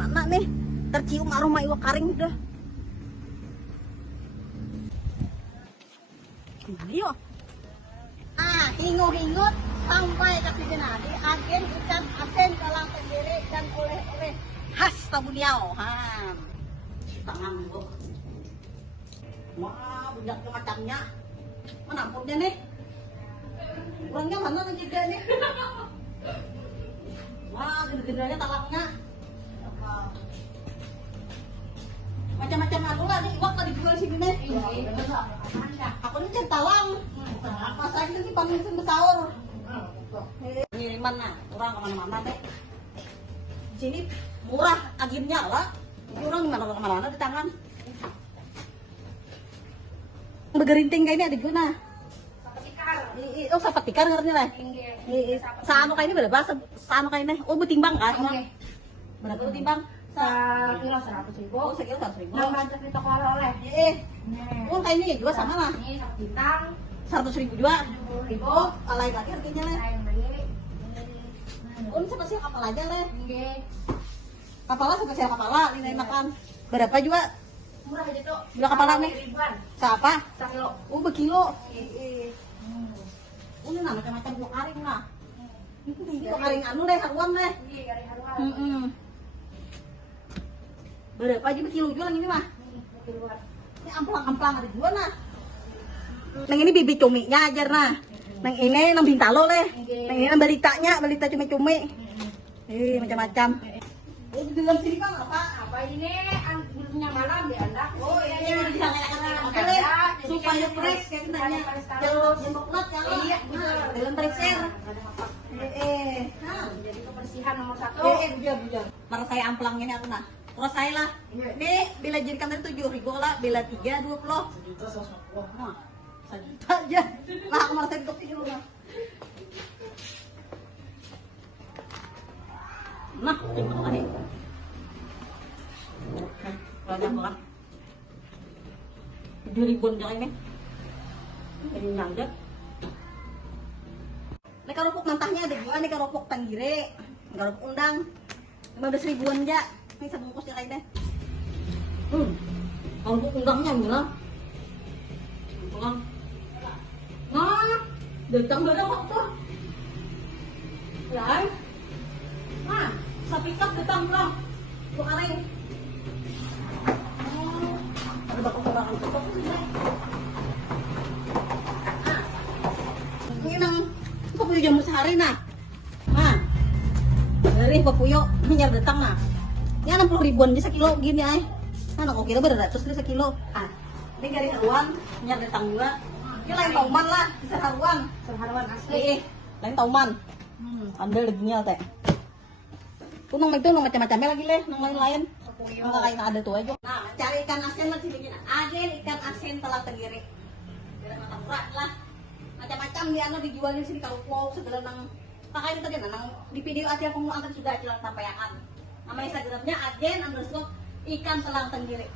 Mana nih? Tercium aroma iwak karing udah. Gimana yuk? Hingut-hingut sampai ke Sidenadi, agen ikan asin dalam tenggiri dan oleh-oleh khas Tabuniau. Tangan gua. Wah, banyaknya macamnya. Mana ampunnya nih? Orangnya mana nih juga nih? Wah, gede-gedenya talangnya. Macam-macam anu lah nih, iwak tadi jual sini nih. Aku ini cari talang. Pas lagi sih panggil sahur. Pengiriman nah, orang kemana-mana deh. Sini murah agennya lah. Orang kemana-mana di tangan. Begerinting kayak ini ada guna. Oh, sapat tikar ngerti lah. Saano kayak ini berapa? Saano kayak ini. Oh, betimbang kan? Berapa betimbang? Sekilo 100.000. Oh, sekilo 100.000. Nah, banyak di toko oleh-oleh. Oh, kayak ini juga sama lah. Ini satu bintang 100.000 juga. 70.000. Oh, lain lagi harganya lah. Saya yang beli. Oh, ini sama siapa kapal aja lah. Nggih. Kapalnya sama siapa kapala, ini makan. Berapa juga? Murah aja tuh. Dua kapalan nih. Ribuan. Siapa? Sekilo. Oh, berkilo. Oh, ini nah macam-macam buah karing lah. Ini buah karing anu deh, haruan deh. Nggih, dari haruan. Berapa aja berkilo jual ini mah? Kiloan. Ini amplang-amplang ada jual nah. Nang ini bibit cuminya aja nah. Nang ini nang bintalo leh. Nang ini nang balita cumi-cumi. Macam-macam. Oh, di dalam sini kan apa? Apa ini? Bulunya malam di Anda. Oh, ini udah dihangat-hangat supaya fresh kayak tanya. Yang coklat ya. Iya, dalam freezer. Jadi kebersihan nomor 1. Bujang. Marah saya amplangnya ini aku nah. Terus saya lah. Ini bila jadikan tadi 7.000 lah, bila 3 20. Sejuta 150. Nah, 1 juta aja. Lah, aku marah saya untuk ini lah. Nah, gimana tadi? Banyak banget. 7.000 jangan ini. Ini nyangget. Ini kerupuk mentahnya ada juga nih, kerupuk tanggire, kerupuk undang. 15.000-an aja. Ini sebungkusnya kayak ini. Kerupuk undangnya gimana? Pulang. Nah, datang kok tuh. Ya, nah, sapi kap datang pulang. Buat karing. Ada bakal-bakalan tutup sini. Nah, ini nang papuyo jamu sehari nah. Nah, dari papuyo nyar datang nah. Ini 60.000-an aja sekilo gini ay. Nah, kok kira berapa ratus sekilo. Ini dari haruan nyar datang juga. Ini lain tauman lah, bisa haruan. Haruan asli. Lain tauman. Ambil lebihnya teh. Nang itu nang macam-macamnya lagi leh, nang lain-lain. Nggak kayak ada tuh aja. Nah, cari ikan asin lah sini. Agen ikan asin telah tenggiri. Biar mata murah lah. Macam-macam dia anu dijual di sini kalau wow segala nang. Pakai itu tadi nang di video aja aku mau angkat sudah jelas tampayan. Nama Instagramnya agen_ikan telang tenggiri.